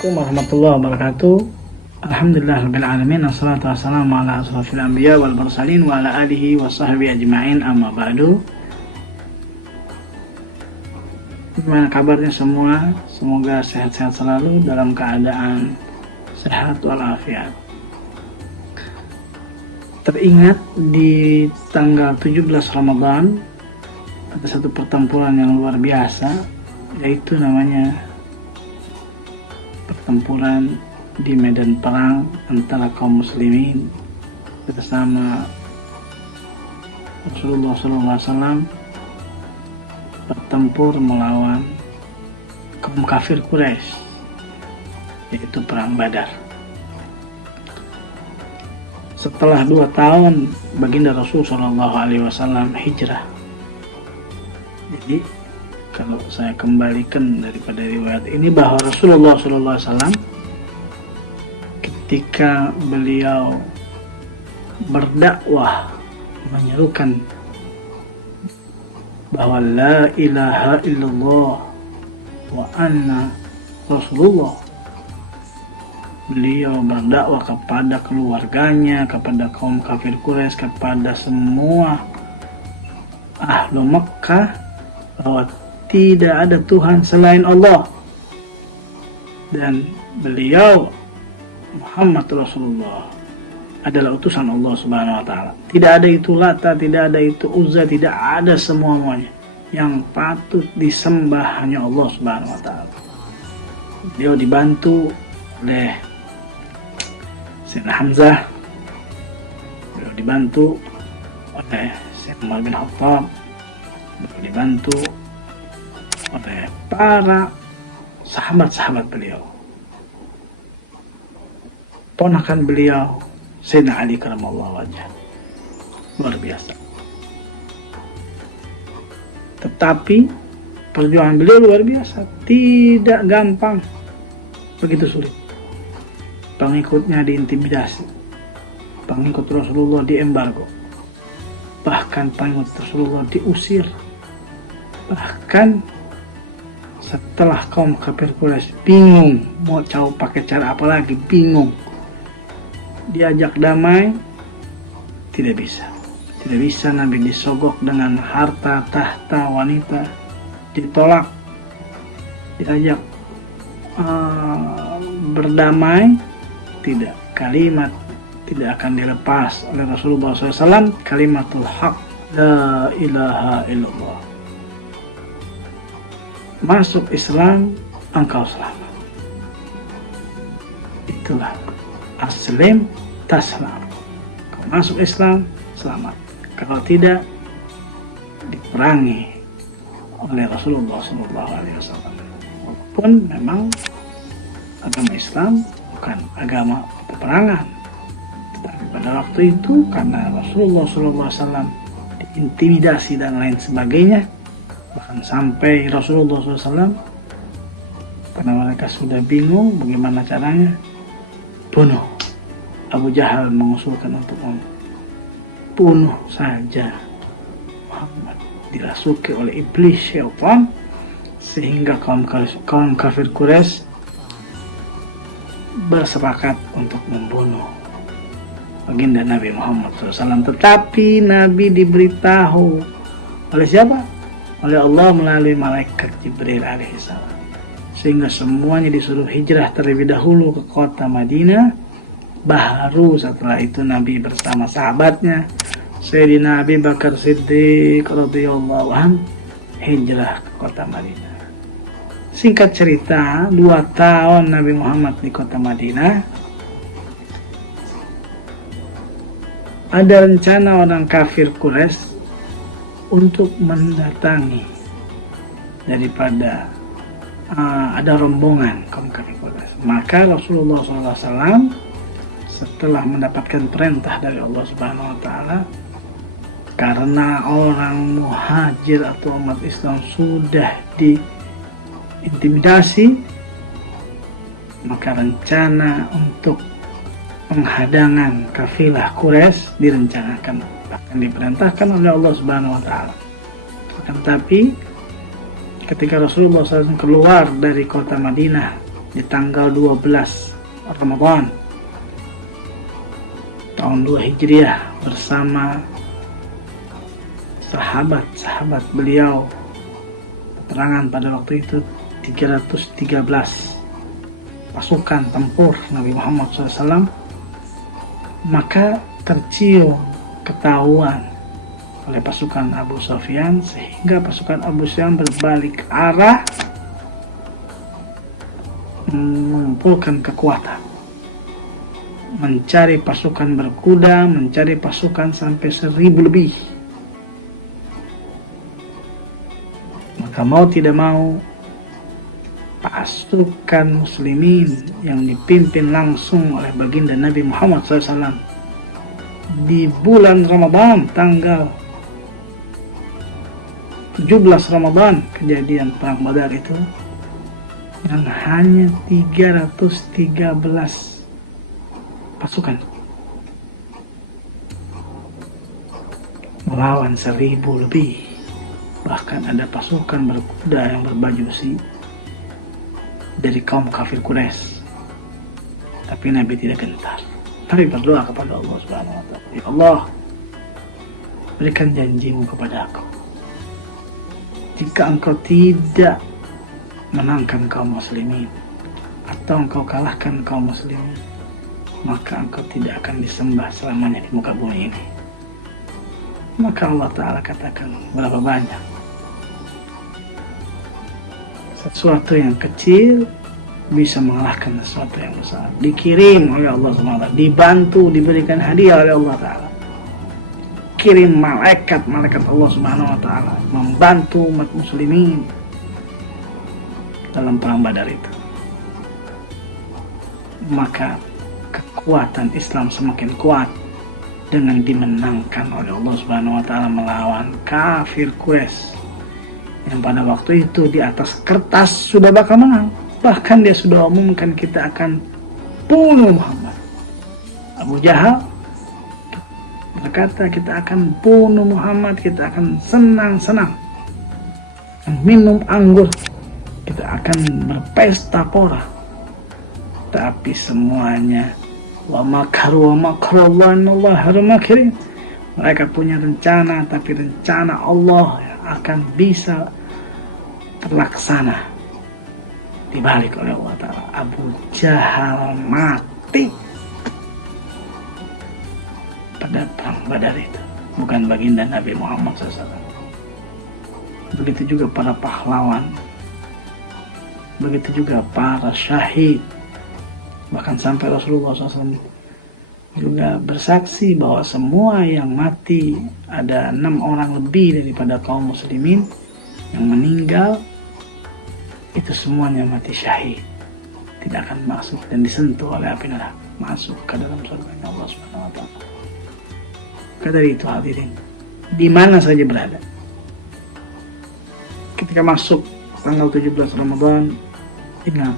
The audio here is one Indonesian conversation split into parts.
Assalamualaikum warahmatullahi wabarakatuh. Alhamdulillahirabbil alamin, wassalatu wassalamu ala asrofil anbiya wal mursalin wa ala alihi wa sahbihi ajma'in, amma ba'du. Gimana kabarnya semua? Semoga sehat-sehat selalu, dalam keadaan sehat walafiat. Teringat di tanggal 17 Ramadan ada satu pertempuran yang luar biasa, yaitu namanya pertempuran di medan perang antara kaum muslimin bersama Rasulullah SAW bertempur melawan kaum kafir Quraisy, yaitu perang Badar. Setelah 2 tahun baginda Rasul SAW hijrah. Jadi kalau saya kembalikan daripada riwayat ini, bahwa Rasulullah SAW ketika beliau berdakwah menyerukan bahwa la ilaha illallah wa anna Rasulullah, beliau berdakwah kepada keluarganya, kepada kaum kafir Quraisy, kepada semua ahlu Mekah, bahwa tidak ada Tuhan selain Allah, dan beliau Muhammad Rasulullah adalah utusan Allah Subhanahu wa taala. Tidak ada itu Lata, tidak ada itu Uzza, tidak ada semuanya. Yang patut disembah hanya Allah Subhanahu wa taala. Beliau dibantu oleh Sayyidina Hamzah, beliau dibantu oleh Sayyidina Umar bin Khattab, beliau dibantu oleh para sahabat-sahabat beliau. Ponakan beliau Sayyidina Ali karamallahu wajhah, luar biasa. Tetapi perjuangan beliau luar biasa, tidak gampang, begitu sulit. Pengikutnya diintimidasi, pengikut Rasulullah diembargo, bahkan pengikut Rasulullah diusir. Bahkan setelah kaum kafir Quraisy bingung mau pakai cara apa lagi, bingung, diajak damai, tidak bisa. Nabi disogok dengan harta, tahta, wanita, ditolak. Diajak berdamai, tidak. Kalimat tidak akan dilepas oleh Rasulullah SAW, kalimatul haq, la ilaha illallah. Masuk Islam, engkau selamat. Itulah aslim taslam. Kau masuk Islam, selamat. Kalau tidak, diperangi oleh Rasulullah SAW. Walaupun memang agama Islam bukan agama peperangan, tetapi pada waktu itu karena Rasulullah SAW diintimidasi dan lain sebagainya, bahkan sampai Rasulullah SAW, karena mereka sudah bingung bagaimana caranya, bunuh. Abu Jahal mengusulkan untuk bunuh saja Muhammad, dirasuki oleh iblis syaitan, sehingga kaum kafir Quraisy bersepakat untuk membunuh baginda Nabi Muhammad SAW. Tetapi Nabi diberitahu oleh siapa? Oleh Allah melalui malaikat Jibril alaihissalam, sehingga semuanya disuruh hijrah terlebih dahulu ke kota Madinah. Baru setelah itu Nabi bersama sahabatnya Sayyidina Abi Bakar Siddiq radhiyallahu anhu hijrah ke kota Madinah. Singkat cerita, 2 tahun Nabi Muhammad di kota Madinah, ada rencana orang kafir Quraisy untuk mendatangi daripada ada rombongan kaum kafir Quraisy. Maka Rasulullah SAW setelah mendapatkan perintah dari Allah Subhanahu wa taala, karena orang muhajir atau umat Islam sudah diintimidasi, maka rencana untuk penghadangan kafilah Quraisy direncanakan, bahkan diperintahkan oleh Allah Subhanahu wa taala. Tetapi ketika Rasulullah SAW keluar dari kota Madinah di tanggal 12 Ramadan tahun 2 Hijriah bersama sahabat-sahabat beliau. Peperangan pada waktu itu 313 pasukan tempur Nabi Muhammad SAW. Maka tercium ketahuan oleh pasukan Abu Sufyan, sehingga pasukan Abu Sufyan berbalik arah mengumpulkan kekuatan, mencari pasukan berkuda, mencari pasukan sampai 1000 lebih. Maka mau tidak mau pasukan muslimin yang dipimpin langsung oleh baginda Nabi Muhammad SAW di bulan Ramadan tanggal 17 Ramadan kejadian perang Badar itu, yang hanya 313 pasukan melawan 1000 lebih. Bahkan ada pasukan berkuda yang berbaju besi dari kaum kafir Quraisy. Tapi Nabi tidak gentar. Nabi berdoa kepada Allah Subhanahu wa taala, "Ya Allah, berikan janjimu kepada aku. Jika engkau tidak menangkan kaum muslimin atau engkau kalahkan kaum muslimin, maka engkau tidak akan disembah selamanya di muka bumi ini." Maka Allah Ta'ala katakan, berapa banyak sesuatu yang kecil bisa mengalahkan sesuatu yang besar. Dikirim oleh Allah SWT, dibantu, diberikan hadiah oleh Allah Ta'ala. Kirim malaikat Allah Subhanahu wa Ta'ala membantu umat muslimin dalam perang Badar itu. Maka kekuatan Islam semakin kuat dengan dimenangkan oleh Allah Subhanahu wa Ta'ala melawan kafir Quraisy yang pada waktu itu di atas kertas sudah bakal menang. Bahkan dia sudah umumkan, kita akan bunuh Muhammad. Abu Jahal berkata, kita akan bunuh Muhammad, kita akan senang-senang minum anggur, kita akan berpesta pora. Tapi semuanya wa makaru wa makarallahu innallaha khairul makirin. Mereka punya rencana, tapi rencana Allah akan bisa terlaksana dibalik oleh Allah Ta'ala. Abu Jahal mati pada perang Badar itu, bukan baginda Nabi Muhammad SAW. Begitu juga para pahlawan, begitu juga para syahid. Bahkan sampai Rasulullah SAW juga bersaksi bahwa semua yang mati, ada 6 orang lebih daripada kaum muslimin yang meninggal, itu semuanya mati syahid, tidak akan masuk dan disentuh oleh api neraka, masuk ke dalam surga Allah Subhanahu wa Ta'ala. Kata itu hadirin, di mana saja berada, ketika masuk tanggal 17 Ramadan, ingat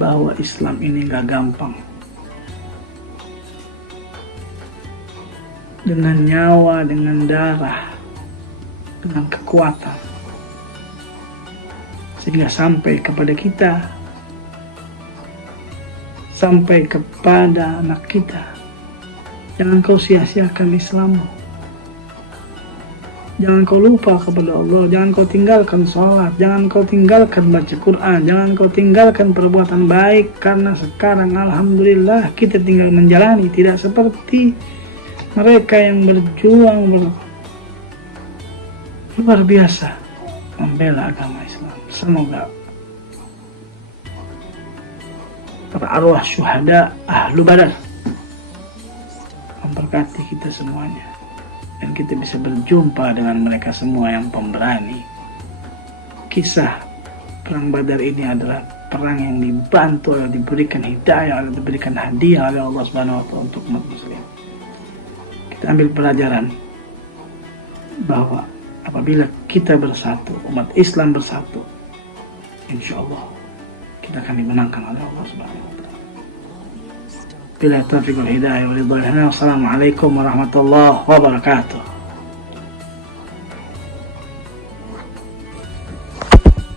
bahwa Islam ini gak gampang. Dengan nyawa, dengan darah, dengan kekuatan, sehingga sampai kepada kita, sampai kepada anak kita. Jangan kau sia-siakan Islammu, jangan kau lupa kepada Allah, jangan kau tinggalkan sholat, jangan kau tinggalkan baca Quran, jangan kau tinggalkan perbuatan baik. Karena sekarang alhamdulillah kita tinggal menjalani, tidak seperti mereka yang berjuang luar biasa membela agama Islam. Semoga para arwah syuhada ahlu Badar memberkati kita semuanya, dan kita bisa berjumpa dengan mereka semua yang pemberani. Kisah perang Badar ini adalah perang yang dibantu, diberikan hidayah, diberikan hadiah oleh Allah Subhanahu wa Ta'ala untuk umat muslim. Kita ambil pelajaran bahwa apabila kita bersatu, umat Islam bersatu, insya Allah kita akan dimenangkan oleh Allah Subhanahu wa Ta'ala. Bila taufiq wal hidayah wa ridha. Wassalamualaikum warahmatullahi wabarakatuh.